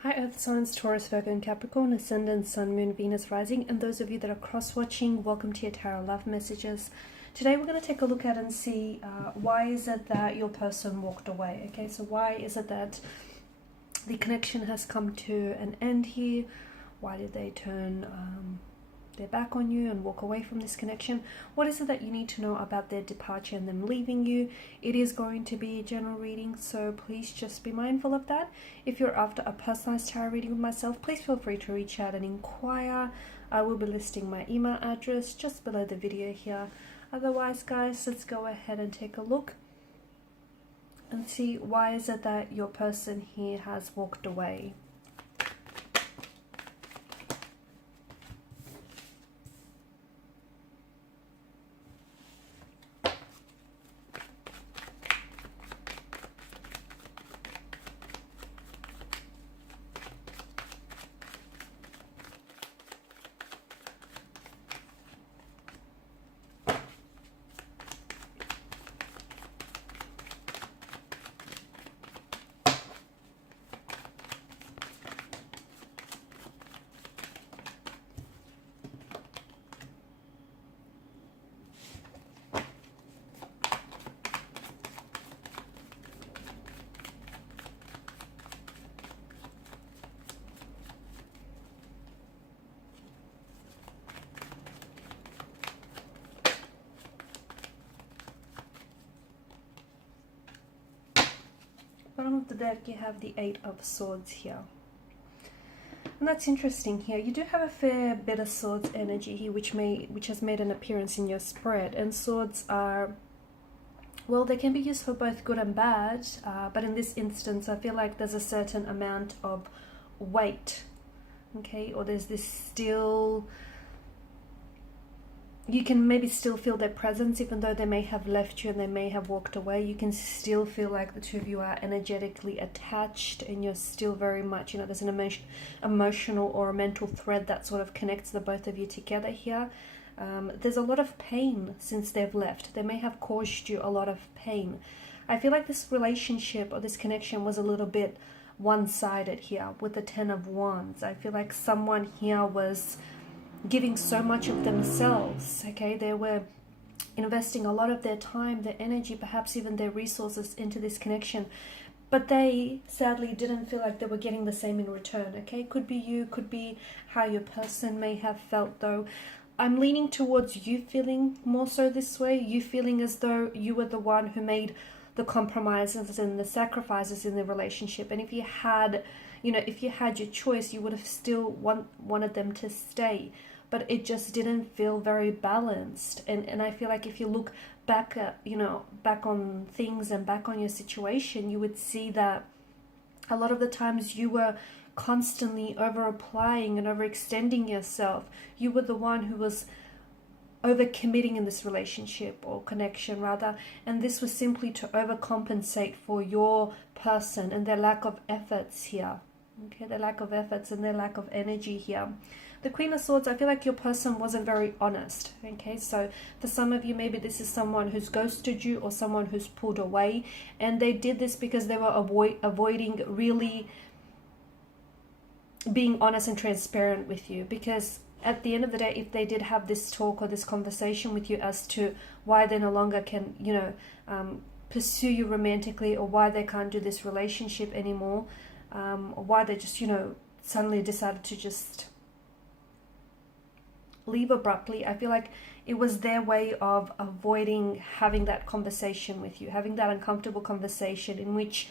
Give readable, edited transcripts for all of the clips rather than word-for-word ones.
Hi Earth signs, Taurus, Virgo and Capricorn, Ascendant, Sun, Moon, Venus, Rising, and those of you that are cross-watching, welcome to your Tarot Love Messages. Today we're going to take a look at and see why is it that your person walked away, okay? So why is it that the connection has come to an end here? Why did they turn their back on you and walk away from this connection? What is it that you need to know about their departure and them leaving you? It is going to be a general reading, so please just be mindful of that. If you're after a personalized tarot reading with myself, please feel free to reach out and inquire. I will be listing my email address just below the video here. Otherwise, guys, let's go ahead and take a look and see why is it that your person here has walked away. Bottom of the deck, you have the Eight of Swords here. And that's interesting here. You do have a fair bit of Swords energy here, which has made an appearance in your spread. And Swords are, well, they can be used for both good and bad. But in this instance, I feel like there's a certain amount of weight, okay? Or there's this still... You can maybe still feel their presence, even though they may have left you and they may have walked away. You can still feel like the two of you are energetically attached, and you're still very much, you know, there's an emotional or a mental thread that sort of connects the both of you together here. There's a lot of pain since they've left. They may have caused you a lot of pain. I feel like this relationship or this connection was a little bit one-sided here with the Ten of Wands. I feel like someone here was giving so much of themselves, okay? They were investing a lot of their time, their energy, perhaps even their resources into this connection, but they sadly didn't feel like they were getting the same in return, okay? Could be you, could be how your person may have felt, though. I'm leaning towards you feeling more so this way, you feeling as though you were the one who made the compromises and the sacrifices in the relationship. And if you had, you know, if you had your choice, you would have still wanted them to stay. But it just didn't feel very balanced. And I feel like if you look back at, you know, back on things and back on your situation, you would see that a lot of the times you were constantly over applying and overextending yourself. You were the one who was over-committing in this relationship or connection rather, and this was simply to overcompensate for your person and their lack of efforts here, okay? Their lack of efforts and their lack of energy here. The Queen of Swords, I feel like your person wasn't very honest, okay? So for some of you, maybe this is someone who's ghosted you or someone who's pulled away, and they did this because they were avoiding really being honest and transparent with you. Because at the end of the day, if they did have this talk or this conversation with you as to why they no longer can, you know, pursue you romantically, or why they can't do this relationship anymore, or why they just, you know, suddenly decided to just leave abruptly, I feel like it was their way of avoiding having that conversation with you, having that uncomfortable conversation in which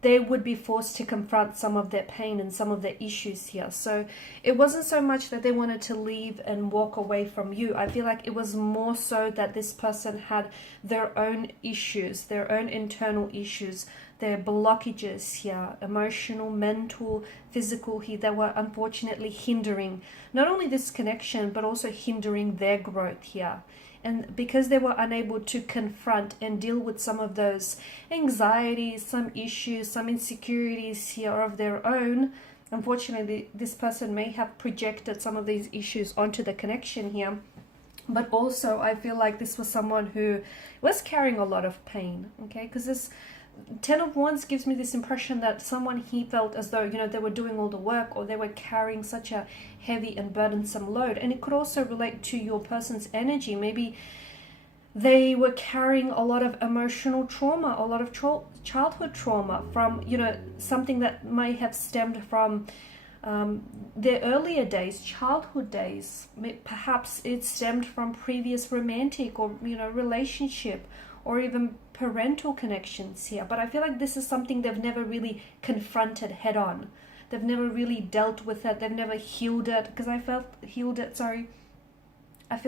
they would be forced to confront some of their pain and some of their issues here. So it wasn't so much that they wanted to leave and walk away from you. I feel like it was more so that this person had their own issues, their own internal issues, their blockages here, emotional, mental, physical here, that were unfortunately hindering not only this connection, but also hindering their growth here. And because they were unable to confront and deal with some of those anxieties, some issues, some insecurities here of their own, unfortunately, this person may have projected some of these issues onto the connection here. But also, I feel like this was someone who was carrying a lot of pain, okay? Because Ten of Wands gives me this impression that someone he felt as though, you know, they were doing all the work, or they were carrying such a heavy and burdensome load. And it could also relate to your person's energy. Maybe they were carrying a lot of emotional trauma, a lot of childhood trauma from, you know, something that may have stemmed from their earlier days, childhood days. Perhaps it stemmed from previous romantic or, you know, relationship, or even parental connections here. But I feel like this is something they've never really confronted head on. They've never really dealt with it. They've never healed it. Because I feel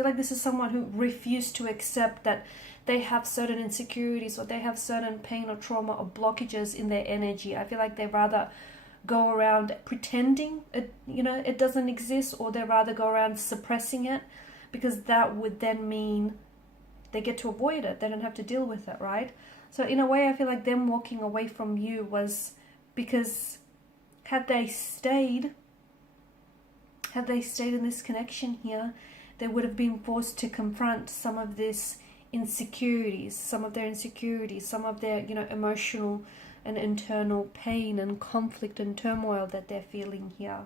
like this is someone who refused to accept that they have certain insecurities, or they have certain pain or trauma or blockages in their energy. I feel like they rather go around pretending it, you know, it doesn't exist, or they rather go around suppressing it, because that would then mean they get to avoid it. They don't have to deal with it, right? So in a way, I feel like them walking away from you was because had they stayed in this connection here, they would have been forced to confront some of this insecurities, some of their, you know, emotional and internal pain and conflict and turmoil that they're feeling here.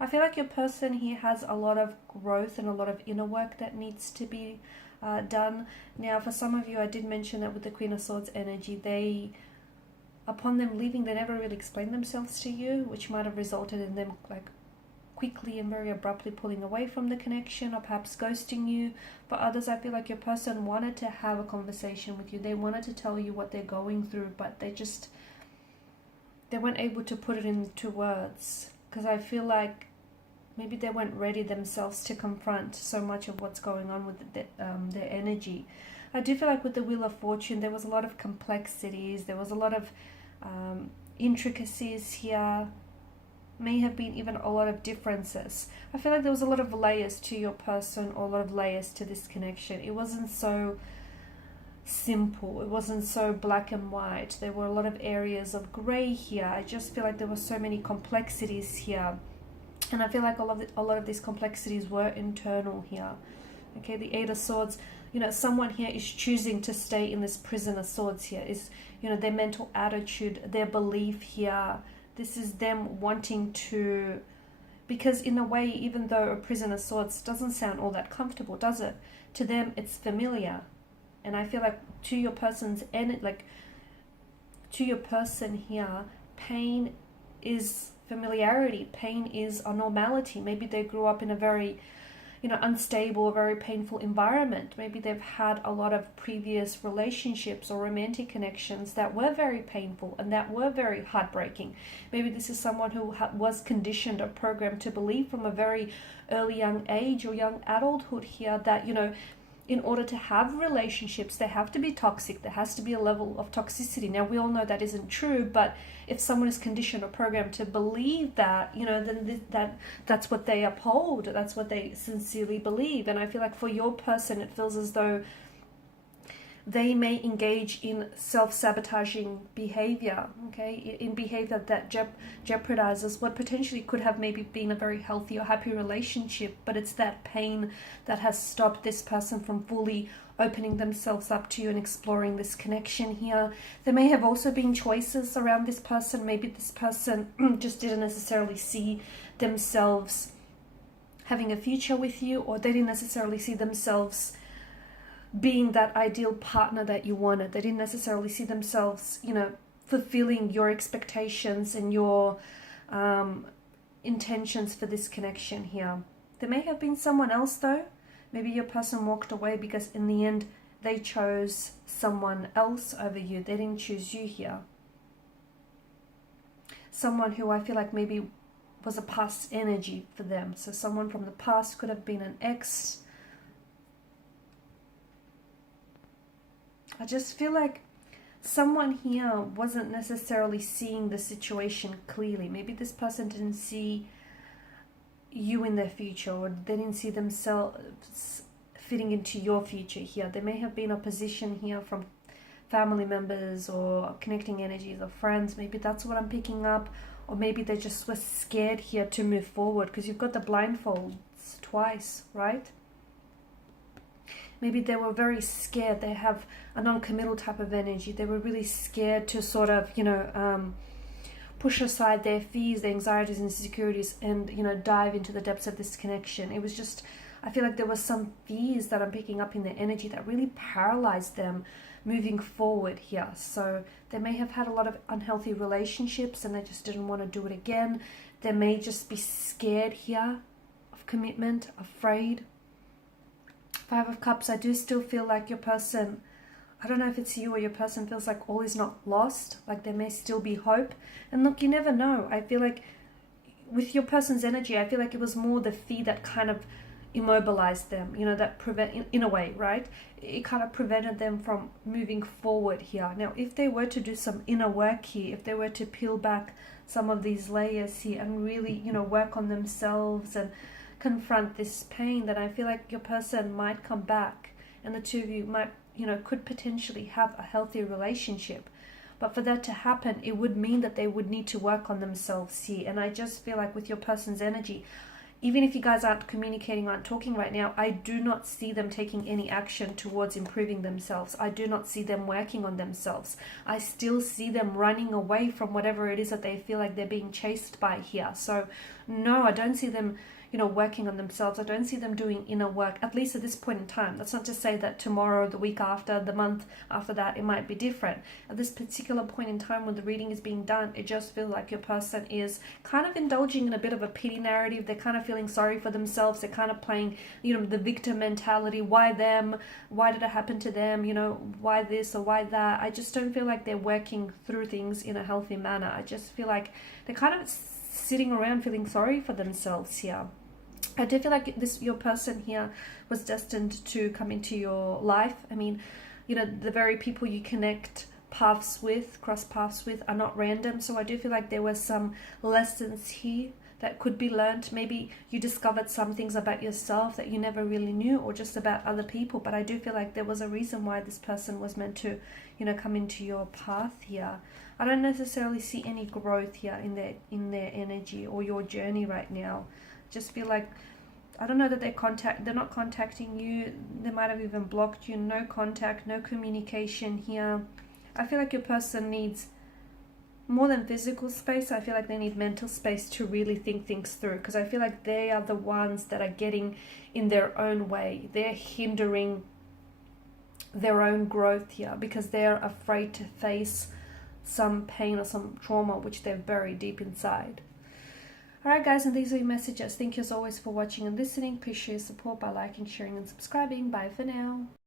I feel like your person here has a lot of growth and a lot of inner work that needs to be done. Now, for some of you, I did mention that with the Queen of Swords energy, upon them leaving, they never really explained themselves to you, which might have resulted in them like quickly and very abruptly pulling away from the connection, or perhaps ghosting you. For others, I feel like your person wanted to have a conversation with you. They wanted to tell you what they're going through, but they weren't able to put it into words, because I feel like maybe they weren't ready themselves to confront so much of what's going on with their energy. I do feel like with the Wheel of Fortune, there was a lot of complexities. There was a lot of intricacies here. May have been even a lot of differences. I feel like there was a lot of layers to your person, or a lot of layers to this connection. It wasn't so simple. It wasn't so black and white. There were a lot of areas of grey here. I just feel like there were so many complexities here. And I feel like a lot of these complexities were internal here. Okay, the Eight of Swords, you know, someone here is choosing to stay in this prison of swords here. Is, you know, their mental attitude, their belief here. This is them wanting to, because in a way, even though a prison of swords doesn't sound all that comfortable, does it? To them, it's familiar. And I feel like to your person's end, like to your person here, pain is familiarity. Pain is a normality. Maybe they grew up in a very, you know, unstable, very painful environment. Maybe they've had a lot of previous relationships or romantic connections that were very painful and that were very heartbreaking. Maybe this is someone who was conditioned or programmed to believe from a very early young age or young adulthood here that, you know, in order to have relationships, they have to be toxic. There has to be a level of toxicity. Now, we all know that isn't true, but if someone is conditioned or programmed to believe that, you know, then that's what they uphold. That's what they sincerely believe. And I feel like for your person, it feels as though they may engage in self-sabotaging behavior, okay, in behavior that jeopardizes what potentially could have maybe been a very healthy or happy relationship, but it's that pain that has stopped this person from fully opening themselves up to you and exploring this connection here. There may have also been choices around this person. Maybe this person just didn't necessarily see themselves having a future with you, or they didn't necessarily see themselves being that ideal partner that you wanted. They didn't necessarily see themselves, you know, fulfilling your expectations and your intentions for this connection here. There may have been someone else though. Maybe your person walked away because in the end they chose someone else over you. They didn't choose you here. Someone who I feel like maybe was a past energy for them. So someone from the past, could have been an ex. I just feel like someone here wasn't necessarily seeing the situation clearly. Maybe this person didn't see you in their future, or they didn't see themselves fitting into your future here. There may have been opposition here from family members or connecting energies of friends. Maybe that's what I'm picking up. Or maybe they just were scared here to move forward, because you've got the blindfolds twice, right? maybe they were very scared. They have a non-committal type of energy. They were really scared to sort of, you know, push aside their fears, their anxieties and insecurities, and, you know, dive into the depths of this connection. It was just, I feel like there was some fears that I'm picking up in their energy that really paralyzed them moving forward here. So they may have had a lot of unhealthy relationships and they just didn't want to do it again. They may just be scared here of commitment, afraid. Five of Cups, I do still feel like your person, I don't know if it's you or your person, feels like all is not lost, like there may still be hope. And look, you never know. I feel like with your person's energy, I feel like it was more the fear that kind of immobilized them, you know, that in a way, right? It kind of prevented them from moving forward here. Now, if they were to do some inner work here, if they were to peel back some of these layers here and really, you know, work on themselves and confront this pain, then I feel like your person might come back and the two of you might, you know, could potentially have a healthy relationship. But for that to happen, it would mean that they would need to work on themselves here. And I just feel like with your person's energy, even if you guys aren't communicating, aren't talking right now, I do not see them taking any action towards improving themselves. I do not see them working on themselves. I still see them running away from whatever it is that they feel like they're being chased by here. So no, I don't see them, you know, working on themselves. I don't see them doing inner work, at least at this point in time. That's not to say that tomorrow, the week after, the month after that, it might be different. At this particular point in time when the reading is being done, it just feels like your person is kind of indulging in a bit of a pity narrative. They're kind of feeling sorry for themselves. They're kind of playing, you know, the victim mentality. Why them? Why did it happen to them? You know, why this or why that? I just don't feel like they're working through things in a healthy manner. I just feel like they're kind of sitting around feeling sorry for themselves here. I do feel like your person here was destined to come into your life. I mean, you know, the very people you connect paths with, cross paths with, are not random. So I do feel like there were some lessons here that could be learned. Maybe you discovered some things about yourself that you never really knew, or just about other people. But I do feel like there was a reason why this person was meant to, you know, come into your path here. I don't necessarily see any growth here in their energy or your journey right now. Just feel like, I don't know that they're not contacting you. They might have even blocked you. No contact, no communication here. I feel like your person needs more than physical space. I feel like they need mental space to really think things through, because I feel like they are the ones that are getting in their own way. They're hindering their own growth here because they're afraid to face some pain or some trauma which they're buried deep inside. Alright guys, and these are your messages. Thank you as always for watching and listening. Please show your support by liking, sharing and subscribing. Bye for now.